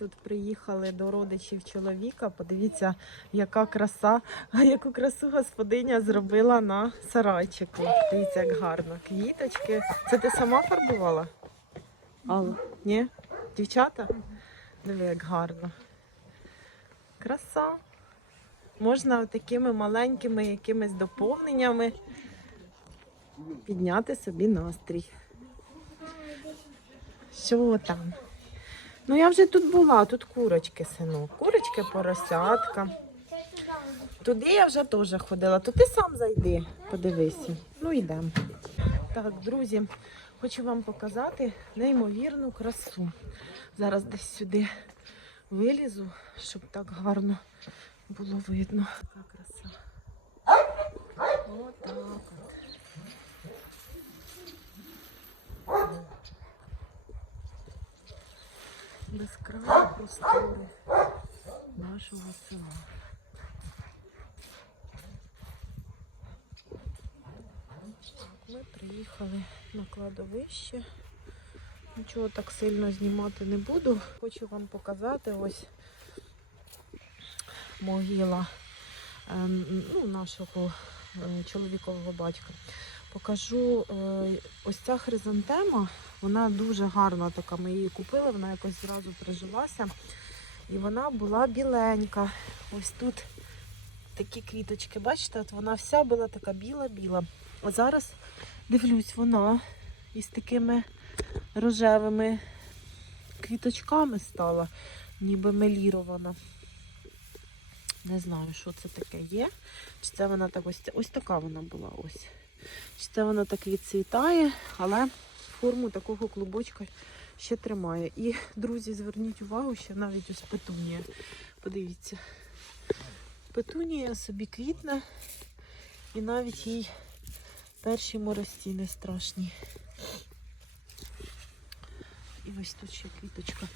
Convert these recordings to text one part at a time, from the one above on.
Тут приїхали до родичів чоловіка. Подивіться, яка краса, яку красу господиня зробила на сарайчику. Дивіться, як гарно. Квіточки. Це ти сама фарбувала? Алла? Ні? Дівчата? Диви, як гарно. Краса. Можна такими маленькими якимись доповненнями підняти собі настрій. Що там? Ну я вже тут була, тут курочки, синок. Курочки, поросятка. Туди я вже теж ходила. То ти сам зайди, подивися. Ну йдемо. Так, друзі, хочу вам показати неймовірну красу. Зараз десь сюди вилізу, щоб так гарно було видно. Така краса. Отак от. Безкраї простори нашого села. Ми приїхали на кладовище. Нічого так сильно знімати не буду. Хочу вам показати ось могила ем, ну, нашого е, чоловікового батька. Покажу е, ось ця хризантема, вона дуже гарна така. Ми її купили, вона якось зразу прижилася. І вона була біленька. Ось тут такі квіточки, бачите, от вона вся була така біла-біла. А зараз дивлюсь, вона із такими рожевими квіточками стала, ніби мелірована. Не знаю, що це таке є. Чи це вона так ось, ось така вона була ось. Чи це вона так відцвітає, але форму такого клубочка ще тримає. І, друзі, зверніть увагу, що навіть ось петунія. Подивіться. Петунія собі квітне, і навіть їй перші морості не страшні. І ось тут ще квіточка.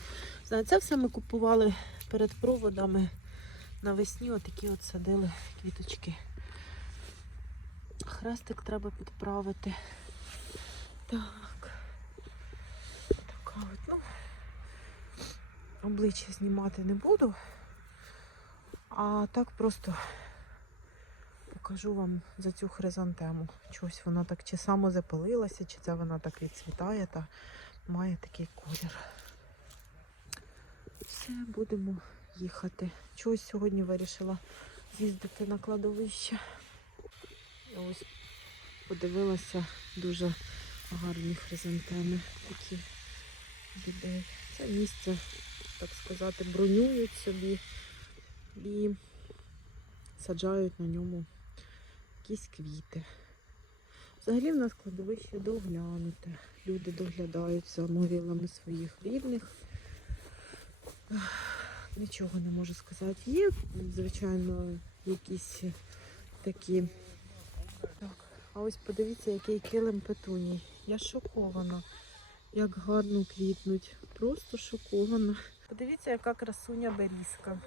Знаєте, це все ми купували перед проводами. Навесні отакі от садили квіточки. Хрестик треба підправити. Так. Така ну. Обличчя знімати не буду. А так просто покажу вам за цю хризантему. Чогось вона так чи самозапалилася, чи це вона так відцвітає та має такий колір. Все, будемо їхати. Чогось сьогодні вирішила з'їздити на кладовище. І Ось подивилася дуже гарні хризантеми такі людей. Це місце, так сказати, бронюють собі і саджають на ньому якісь квіти. Взагалі в нас кладовище доглянуте. Люди доглядають за могилами своїх рідних. Нічого не можу сказати. Є, звичайно, якісь такі. Так, а ось подивіться, який килим петуній. Я шокована, як гарно квітнуть. Просто шокована. Подивіться, яка красуня берізка.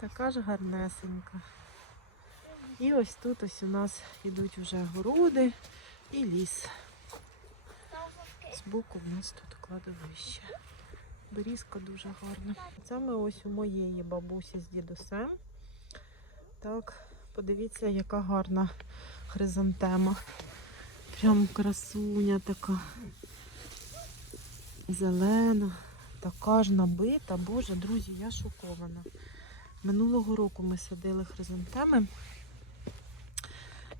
Така ж гарнесенька. І ось тут ось у нас йдуть вже городи і ліс. Збоку в нас тут кладовище. Берізка дуже гарна. Це ми ось у моєї бабусі з дідусем. Так, подивіться, яка гарна хризантема. Прям красуня така. Зелена, така ж набита. Боже, друзі, я шокована. Минулого року ми садили хризантеми.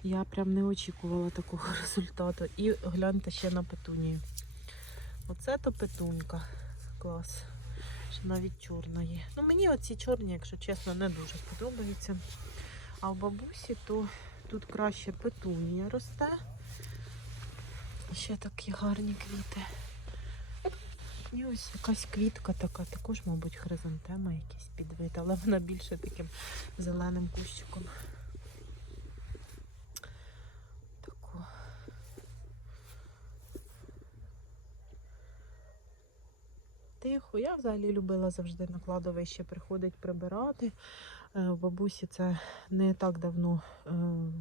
Я прям не очікувала такого результату. І гляньте ще на петунію. Оце то петунька. Клас. Ще навіть чорна є. Ну мені оці чорні, якщо чесно, не дуже подобаються. А в бабусі то тут краще петунія росте. Ще такі гарні квіти. І ось якась квітка така, також, мабуть, хризантема якийсь підвид, але вона більше таким зеленим кущиком. Таку. Тихо. Я взагалі любила завжди на кладовище приходить прибирати. Е, В бабусі це не так давно е,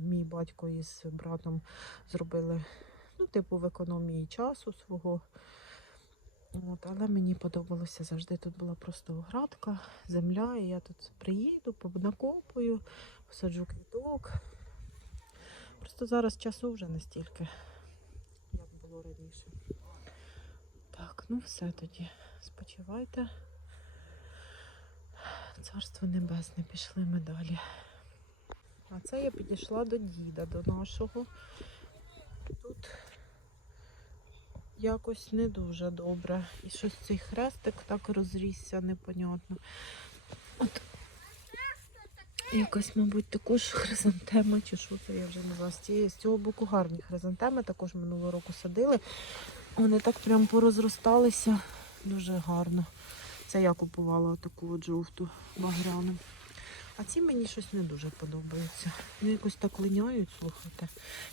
мій батько із братом зробили, ну, типу, в економії часу свого. От, але мені подобалося завжди. Тут була просто оградка, земля, і я тут приїду, накопую, посаджу квіток. Просто зараз часу вже не стільки, як було раніше. Так, ну все тоді. Спочивайте. Царство небесне, пішли ми далі. А це я підійшла до діда, до нашого. Тут якось не дуже добре. І щось цей хрестик так розрісся, непонятно. От якась, мабуть, також хризантема, чи що це я вже не знаю. З, з цього боку гарні хризантеми, також минулого року садили. Вони так прям порозросталися. Дуже гарно. Це я купувала таку от жовту багряну. А ці мені щось не дуже подобаються. Вони якось так линяють, слухайте.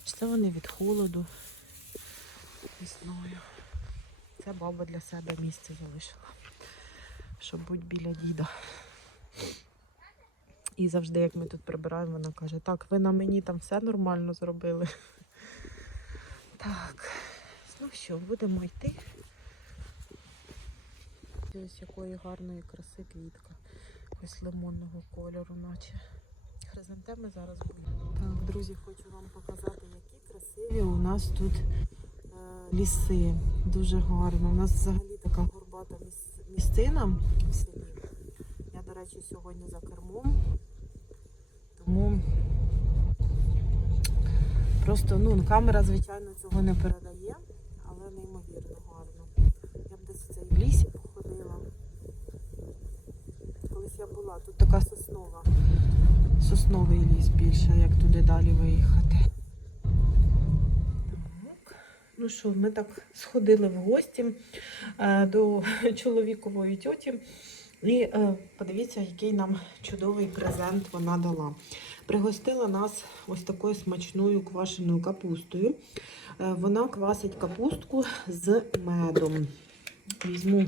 Чи це вони від холоду? Не знаю. Це баба для себе місце залишила. Щоб бути біля діда. І завжди, як ми тут прибираємо, вона каже, так, ви на мені там все нормально зробили. Так, ну що, будемо йти. Ось якої гарної краси квітка. Якось лимонного кольору, наче. Хризантеми зараз будуть. Так, друзі, хочу вам показати, які красиві у нас тут ліси. Дуже гарно. У нас взагалі така горбата міс- місцина в селі. Я, до речі, сьогодні за кермом. Тому просто ну, камера, звичайно, цього не передає, але неймовірно гарно. Я б десь в цей лісі походила. Колись я була, тут така соснова. Сосновий ліс більше, як туди далі виїхати. Ну що, ми так сходили в гості е, до чоловікової тьоті. І е, подивіться, який нам чудовий презент вона дала. Пригостила нас ось такою смачною квашеною капустою. Е, вона квасить капустку з медом. Візьму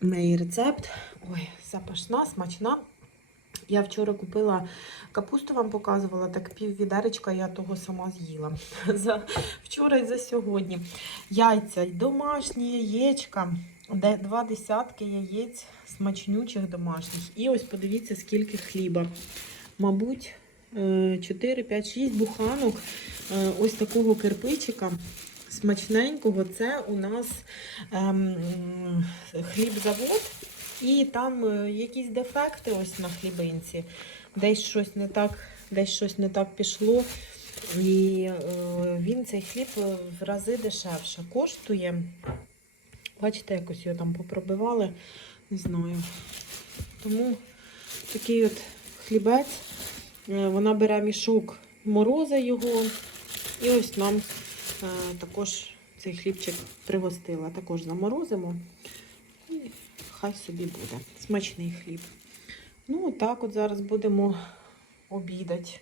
в неї рецепт. Ой, запашна, смачна. Я вчора купила капусту, вам показувала, так пів відеречка я того сама з'їла. За вчора і за сьогодні. Яйця, домашні яєчка, де два десятки яєць смачнючих домашніх. І ось подивіться, скільки хліба. Мабуть, 4, 5, 6 буханок е, ось такого кирпичика. Смачненького, це у нас ем, хлібзавод. І там е, якісь дефекти ось на хлібинці. Десь щось не так, десь щось не так пішло. І е, він цей хліб е, в рази дешевше коштує. Бачите, якось його там попробивали, не знаю. Тому такий от хлібець. Вона бере мішок, мороза його. І ось нам також цей хлібчик пригостила. Також заморозимо. Хай собі буде. Смачний хліб. Ну, так от зараз будемо обідати.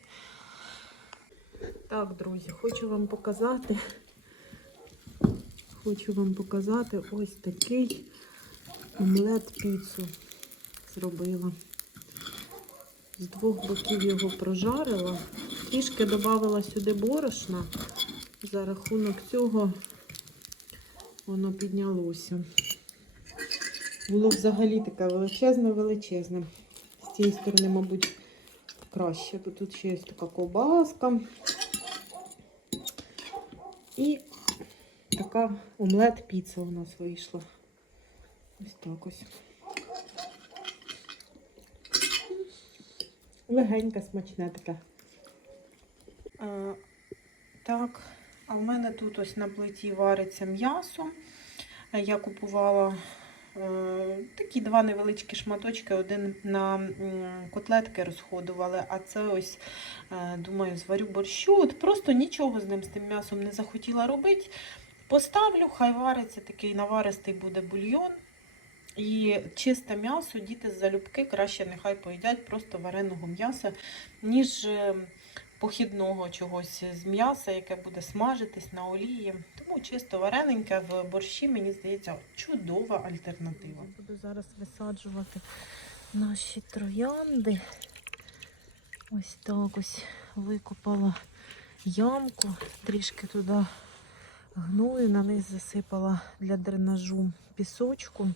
Так, друзі, хочу вам показати. Хочу вам показати ось такий омлет піцу зробила. З двох боків його прожарила. Трішки додавала сюди борошна. За рахунок цього воно піднялося. Було взагалі таке величезне-величезне. З цієї сторони, мабуть, краще, бо тут ще є така ковбаска. І така омлет-піца у нас вийшла. Ось так ось. Легеньке, смачне таке. А, так, а в мене тут ось на плиті вариться м'ясо. Е, Я купувала е, такі два невеличкі шматочки, один на котлетки розходували, а це ось, е, думаю, зварю борщу. От просто нічого з ним, з тим м'ясом не захотіла робити. Поставлю, хай вариться, такий наваристий буде бульйон. І чисте м'ясо діти з залюбки краще нехай поїдять просто вареного м'яса, ніж е, похідного чогось з м'яса, яке буде смажитись на олії. Тому чисто варененьке в борщі, мені здається, чудова альтернатива. Буду зараз висаджувати наші троянди. Ось так ось викопала ямку, трішки туди гною, на них засипала для дренажу пісочку.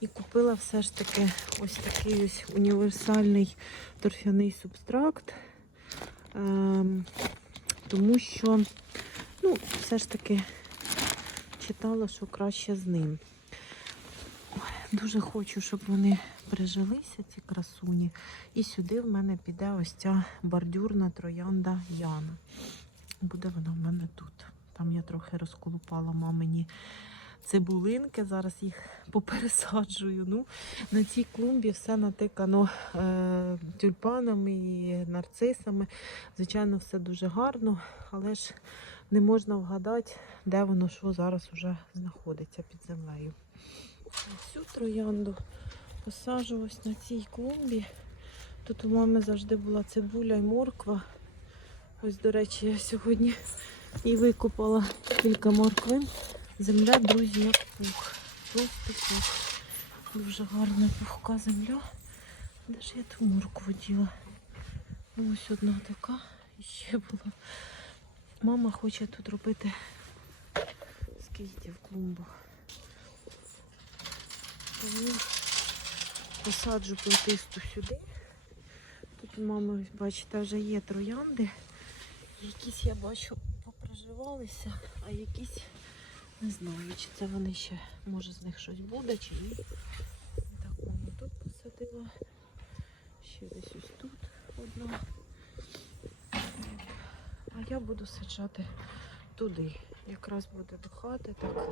І купила все ж таки ось такий ось універсальний торфяний субстракт. Ем, тому що, ну, все ж таки читала, що краще з ним. Дуже хочу, щоб вони прижилися, ці красуні. І сюди в мене піде ось ця бордюрна троянда Яна. Буде вона в мене тут. Там я трохи розколупала мамині цибулинки, зараз їх попересаджую. Ну, на цій клумбі все натикано е, тюльпанами і нарцисами. Звичайно, все дуже гарно, але ж не можна вгадати, де воно що зараз уже знаходиться під землею. Цю троянду посаджу ось на цій клумбі. Тут у мами завжди була цибуля і морква. Ось, до речі, я сьогодні і викопала кілька морквин. Земля, друзі, як пух. Просто пух. Дуже гарна пухка земля. Де ж я ту моркву діла? Ось одна така і ще була. Мама хоче тут робити з квітів клумбу. Тому посаджу плетисту сюди. Тут у мами, бачите, вже є троянди. Якісь я бачу поприживалися, а якісь не знаю, чи це вони ще, може з них щось буде, чи ні. Так, мама тут посадила. Ще десь ось тут одна. А я буду саджати туди. Якраз буде до хати, так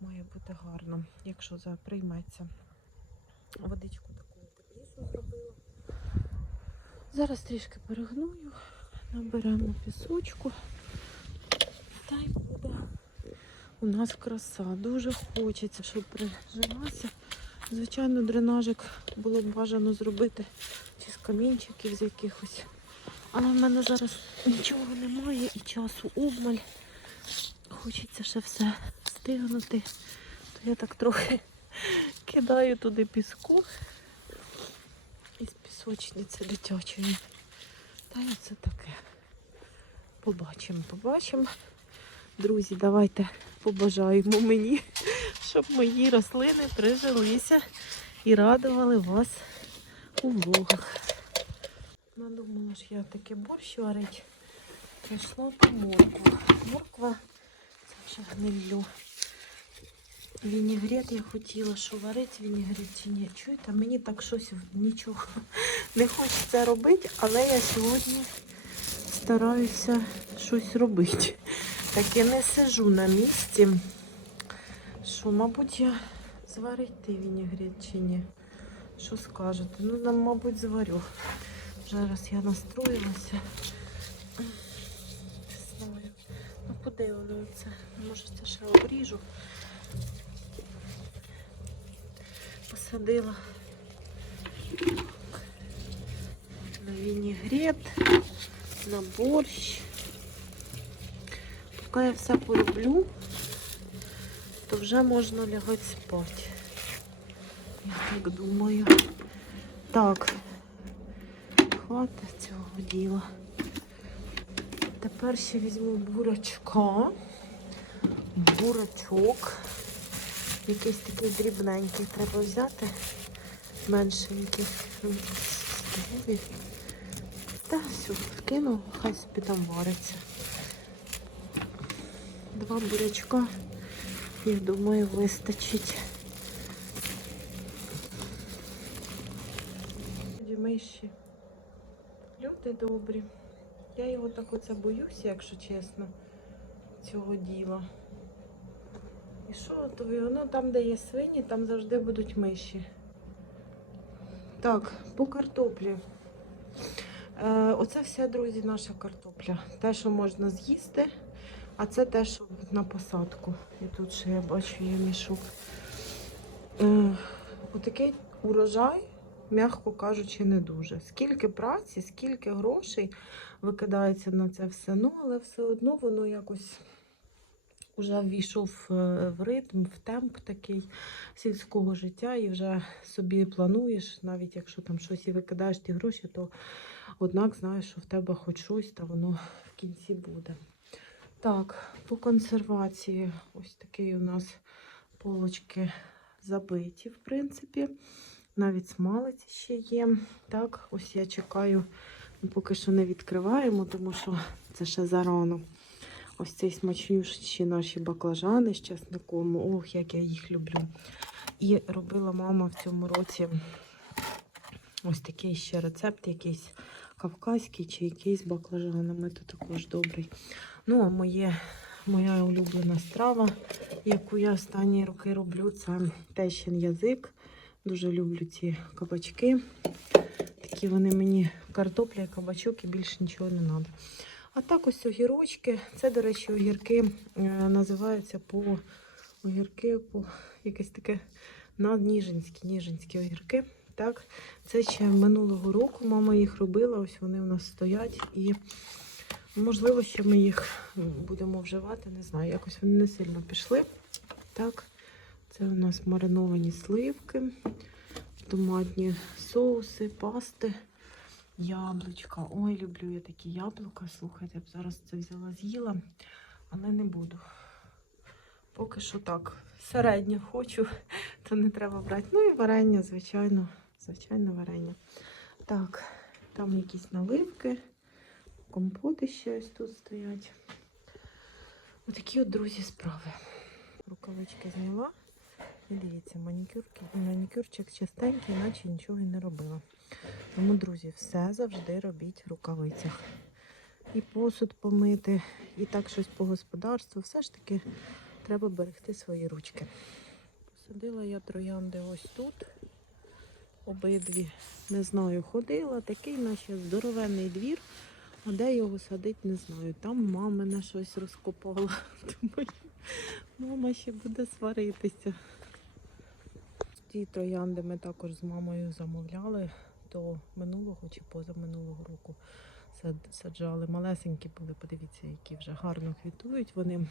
має бути гарно, якщо заприйметься. Водичку таку теплішу зробила. Зараз трішки перегную, наберемо пісочку. Та й буде у нас краса. Дуже хочеться, щоб прижилася. Звичайно, дренажик було б бажано зробити чи з камінчиків з якихось. Але в мене зараз нічого немає і часу обмаль. Хочеться ще все встигнути. То я так трохи кидаю туди піску із пісочниці дитячої. Та й це таке. Побачимо, побачимо. Друзі, давайте побажаємо мені, щоб мої рослини прижилися і радували вас у влогах. Надумала ж я таке борщ варить. Прийшла по моркву. Морква це вже гнилю. Вінігрет я хотіла, що варить вінігрет чи ні. Чуєте, мені так щось нічого не хочеться робити, але я сьогодні стараюся щось робити. Так я не сижу на місці. Що, мабуть, я зварить ти вінігрет чи ні? Що скажете? Ну, там, мабуть, зварю. Вже раз я настроїлася. Не знаю. Ну, подивлюся. Може, це ще обріжу. Посадила на вінігрет, на борщ. Поки я все пороблю, то вже можна лягати спати. Я так думаю. Так, хватить цього діла. Тепер ще візьму бурячка, бурачок. Якийсь такий дрібненький треба взяти. Меншенький. Та все, вкину, хай собі там вариться. Два бурячка, я думаю, вистачить. Миші. Люди добрі. Я його так оце боюся, якщо чесно, цього діла. І що то воно там, де є свині, там завжди будуть миші. Так, по картоплі. Е, оце все, друзі, наша картопля. Те, що можна з'їсти, а це те, що на посадку. І тут ще я бачу є мішок. Е, отакий урожай, м'яко кажучи, не дуже. Скільки праці, скільки грошей викидається на це все. Ну, але все одно воно якось вже ввійшов е, в ритм, в темп такий сільського життя, і вже собі плануєш, навіть якщо там щось і викидаєш ті гроші, то однак знаєш, що в тебе хоч щось, та воно в кінці буде. Так, по консервації ось такий у нас полочки забиті, в принципі. Навіть смалець ще є. Так, ось я чекаю, ну, поки що не відкриваємо, тому що це ще зарано. Ось цей смачнющі наші баклажани з чесником. Ох, як я їх люблю. І робила мама в цьому році ось такий ще рецепт, якийсь кавказький чи якийсь з баклажанами. То також добрий. Ну, а моє, моя улюблена страва, яку я останні роки роблю, це тещин язик. Дуже люблю ці кабачки. Такі вони мені картопля, кабачок і більше нічого не треба. А так ось огірочки. Це, до речі, огірки е, називаються по огірки, по якесь таке на ніжинські, ніжинські огірки. Так, це ще минулого року мама їх робила. Ось вони у нас стоять. І можливо, ще ми їх будемо вживати. Не знаю, якось вони не сильно пішли. Так, це у нас мариновані сливки, томатні соуси, пасти. Яблучка. Ой, люблю я такі яблука. Слухайте, я б зараз це взяла, з'їла, але не буду. Поки що так. Середньо хочу, то не треба брати. Ну і варення, звичайно. Звичайно, варення. Так, там якісь наливки, компоти ще тут стоять. Отакі от, друзі, справи. Рукавички зняла. І дивіться, манікюрки, манікюрчик чистенький, наче нічого і не робила. Тому, друзі, все завжди робіть в рукавицях. І посуд помити, і так щось по господарству. Все ж таки треба берегти свої ручки. Посадила я троянди ось тут. Обидві. Не знаю, ходила. Такий наче здоровенний двір. А де його садить, не знаю. Там мама на щось розкопала. Думаю, мама ще буде сваритися. Ті троянди ми також з мамою замовляли до минулого чи позаминулого року саджали. Малесенькі були, подивіться, які вже гарно квітують вони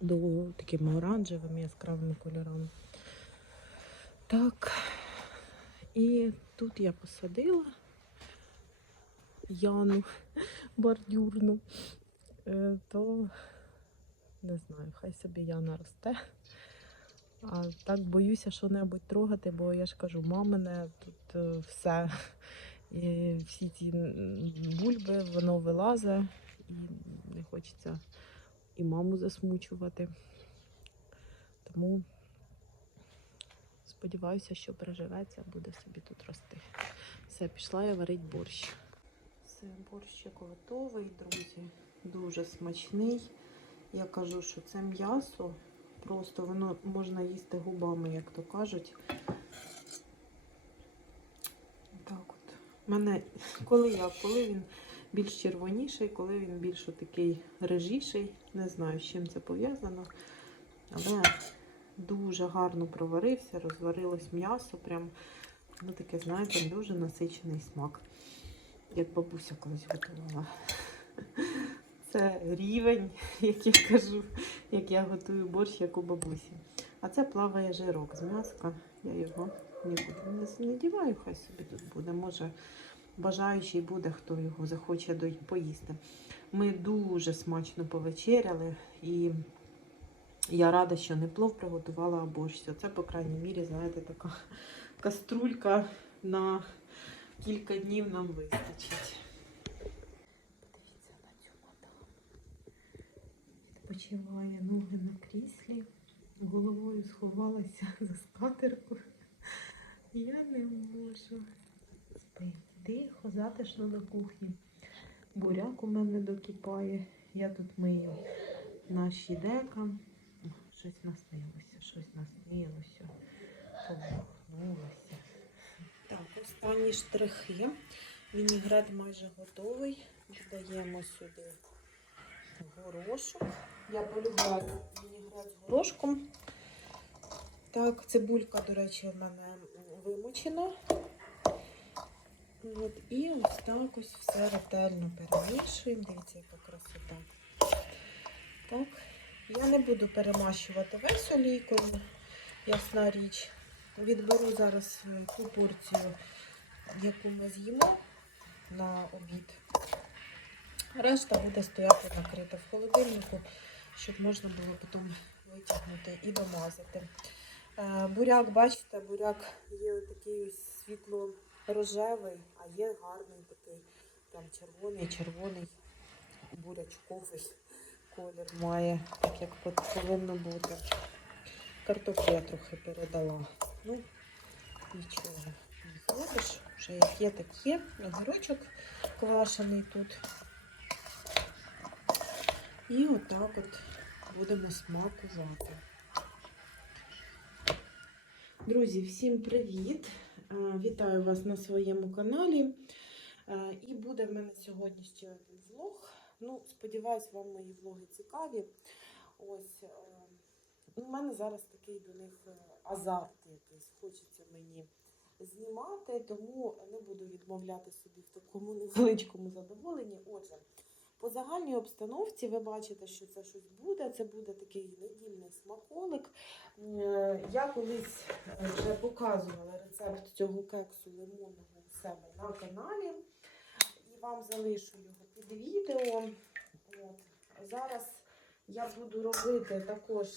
до такими оранжевими яскравими кольорами. Так. І тут я посадила Яну бордюрну. Е, То не знаю, хай собі Яна росте. А так боюся що-небудь трогати, бо я ж кажу, мамине тут е, все. І всі ці бульби, воно вилазить, і не хочеться і маму засмучувати. Тому сподіваюся, що переживеться, буде собі тут рости. Все, пішла я варити борщ. Все, борщик готовий, друзі. Дуже смачний. Я кажу, що це м'ясо. Просто воно можна їсти губами, як то кажуть. Так от. Мене, коли я, коли він більш червоніший, коли він більш такий режіший, не знаю, з чим це пов'язано. Але дуже гарно проварився, розварилось м'ясо. Прям, ну таке, знаєте, дуже насичений смак. Як бабуся колись готувала. Це рівень, як я кажу, як я готую борщ, як у бабусі. А це плаває жирок з м'яска. Я його не, не діваю, хай собі тут буде. Може, бажаючий буде, хто його захоче поїсти. Ми дуже смачно повечеряли і я рада, що не плов приготувала, а борщ. Це, по крайній мірі, знаєте, така каструлька на кілька днів нам вистачить. Подивіться на цю мадам. Відпочиває ноги на кріслі, головою сховалася за скатерку. Я не можу. Спить тихо, затишно на кухні. Буряк у мене докипає. Я тут мию наші дека. Щось наснилося, щось наснилося. Повернулося. Так, останні штрихи. Вінігрет майже готовий. Додаємо сюди горошок. Я полюбляю вінігрет горошком. Так, цибулька, до речі, в мене вимочена. От, і ось так ось все ретельно перемішуємо. Дивіться, яка красота. Так, я не буду перемащувати весь олійкою, ясна річ. Відберу зараз е, ту порцію, яку ми з'їмо на обід. Решта буде стояти накрита в холодильнику, щоб можна було потім витягнути і домазати. Е, Буряк, бачите, буряк є такий світло-рожевий, а є гарний такий прям червоний, червоний, бурячковий колір має, так як повинно бути. Я трохи передала. Ну, нічого. не зробиш. Вже як є, так є. Огірочок квашений тут. І отак от будемо смакувати. Друзі, всім привіт! Е, Вітаю вас на своєму каналі. Е, І буде в мене сьогодні ще один влог. Ну, сподіваюсь, вам мої влоги цікаві. Ось е, у мене зараз такий до них азарт якийсь. Хочеться мені знімати, тому не буду відмовляти собі в такому невеличкому задоволенні. Отже, по загальній обстановці ви бачите, що це щось буде. Це буде такий недільний смаколик. Е, Я колись вже показувала рецепт цього кексу лимонного у себе на каналі. І вам залишу його під відео. От. Зараз я буду робити також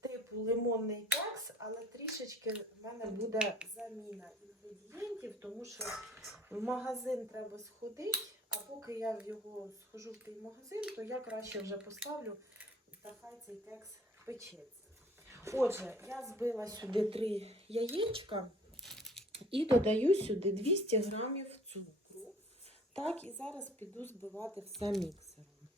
типу лимонний кекс, але трішечки в мене буде заміна інгредієнтів, тому що в магазин треба сходити, поки я його схожу в той магазин, то я краще вже поставлю та хай цей кекс печеться. Отже, я збила сюди три яєчка і додаю сюди 200 грамів цукру. Так, і зараз піду збивати все міксером.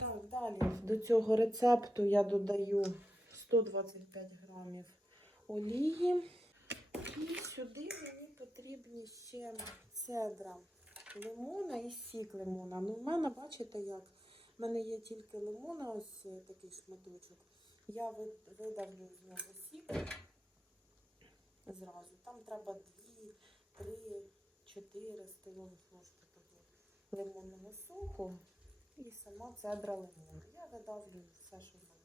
Так, далі до цього рецепту я додаю 125 грамів олії. І сюди мені потрібні ще цедра лимона і сік лимона. Ну, в мене, бачите, як? В мене є тільки лимона, ось е, такий шматочок. Я видавлю з нього сік зразу. Там треба 2, 3, 4 столових ложки того лимонного соку і сама цедра лимону. Я видавлю все, що в мене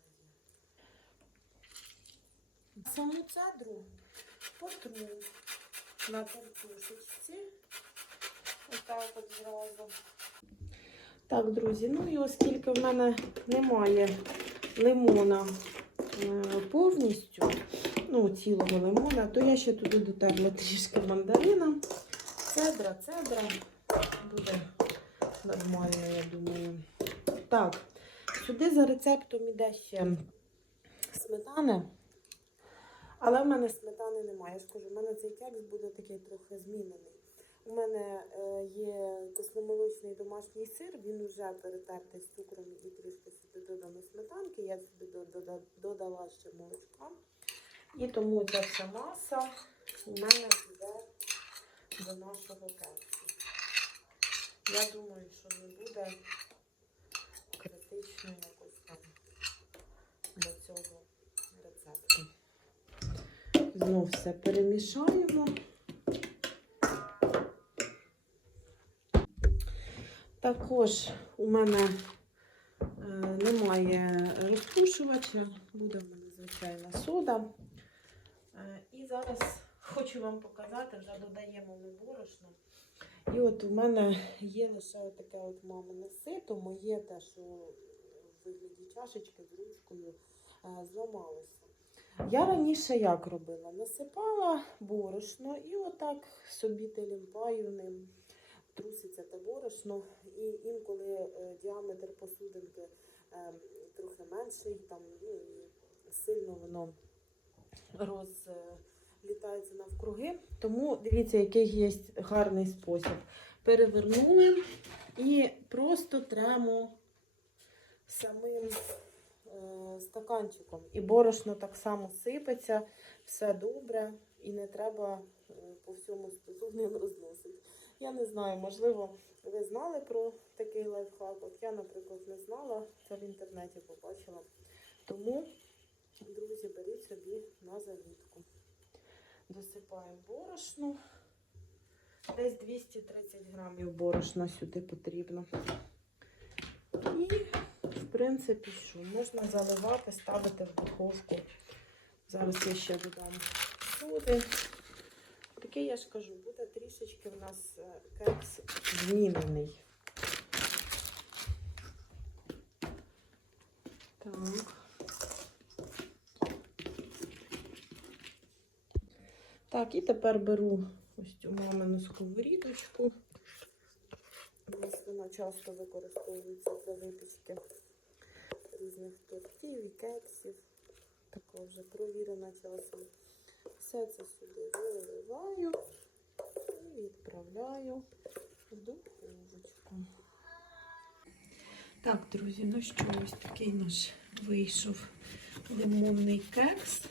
є. Саму цедру потру на тертушечці. Отак от зразу. Так, друзі, ну і оскільки в мене немає лимона е, повністю, ну, цілого лимона, то я ще туди дотерла трішки мандарина. Цедра, цедра. Буде нормально, я думаю. Так, сюди за рецептом іде ще сметани. Але в мене сметани немає. Я ж кажу, в мене цей кекс буде такий трохи змінений. У мене е, є кисломолочний домашній сир, він вже перетертий з цукром і трішки сюди додано сметанки. Я сюди додала ще молочка. І тому ця вся маса у мене йде до нашого кексу. Я думаю, що не буде критично якось там до цього рецепту. Знов все перемішаємо. Також у мене е, немає розпушувача, буде в мене звичайна сода. Е, і зараз хочу вам показати, вже додаємо ми борошно. І от у мене є лише таке от мамине сито, моє те, що в вигляді чашечки з ручкою е, зламалося. Я раніше як робила? Насипала борошно і отак собі телімпаю ним. Труситься те борошно, і інколи е, діаметр посудинки е, трохи менший, там ну, сильно воно розлітається навкруги. Тому дивіться, який є гарний спосіб. Перевернули і просто тремо самим е, стаканчиком. І борошно так само сипеться, все добре, і не треба е, по всьому столу ним розносити. Я не знаю, можливо, ви знали про такий лайфхак. От я, наприклад, не знала, це в інтернеті побачила. Тому, друзі, беріть собі на завітку. Досипаємо борошно. Десь 230 грамів борошна сюди потрібно. І, в принципі, що можна заливати, ставити в духовку. Зараз я ще додам соди. Таке, я ж кажу, буде трішечки у нас е, кекс змінений. Так. Так, і тепер беру ось цю мамину сковорідочку. У вона часто використовується для випічки різних тортів і кексів. Така вже провірена часом. Все це сюди виливаю і відправляю в духовочку. Так, друзі, ну що, ось такий наш вийшов лимонний кекс.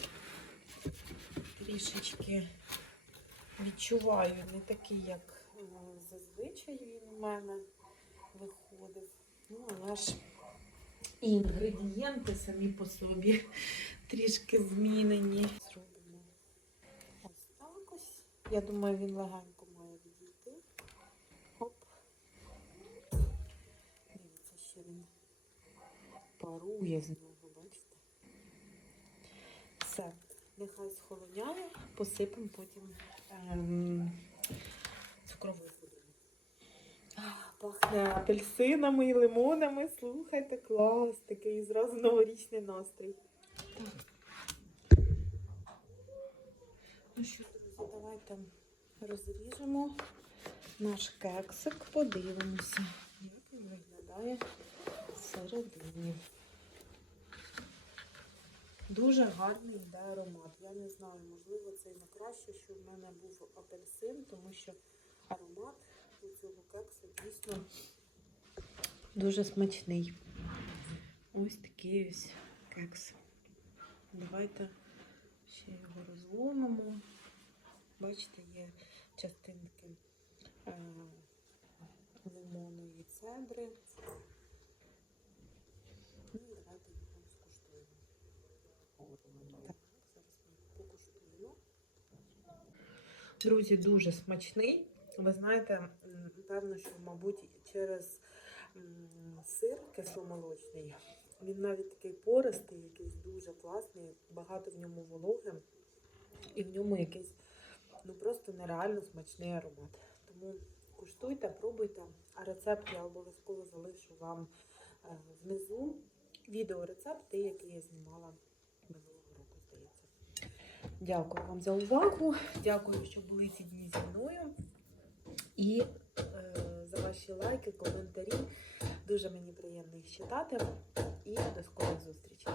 Трішечки відчуваю, не такий, як е, зазвичай він у мене виходив. Ну, але ж інгредієнти самі по собі трішки змінені. Зробимо ось так ось. Я думаю, він легенько має відійти. Хоп. Дивіться, що він парує з нього, бачите? Все, нехай схолоняє, посипемо потім ем, цукровою пудрою. Пахне апельсинами і лимонами. Слухайте, клас, такий зразу новорічний настрій. Ну що, давайте розріжемо наш кексик, подивимося, як він виглядає всередині. Дуже гарний йде аромат. Я не знаю, можливо, це і не краще, що в мене був апельсин, тому що аромат у цього кексу дійсно дуже смачний. Ось такий ось кекс. Давайте ще його розломимо. Бачите, є частинки е, лимонної цедри. Ну, і давайте його скуштуємо. Так, зараз ми. Друзі, дуже смачний. Ви знаєте, певно, що, мабуть, через сир кисломолочний. Він навіть такий пористий, якийсь дуже класний, багато в ньому вологи, і в ньому якийсь ну просто нереально смачний аромат. Тому куштуйте, пробуйте. А рецепт я обов'язково залишу вам е, внизу. Відеорецепт, який я знімала минулого року, здається. Дякую вам за увагу. Дякую, що були ці дні зі мною. І е, за ваші лайки, коментарі. Дуже мені приємно їх читати. І до скорих зустрічей.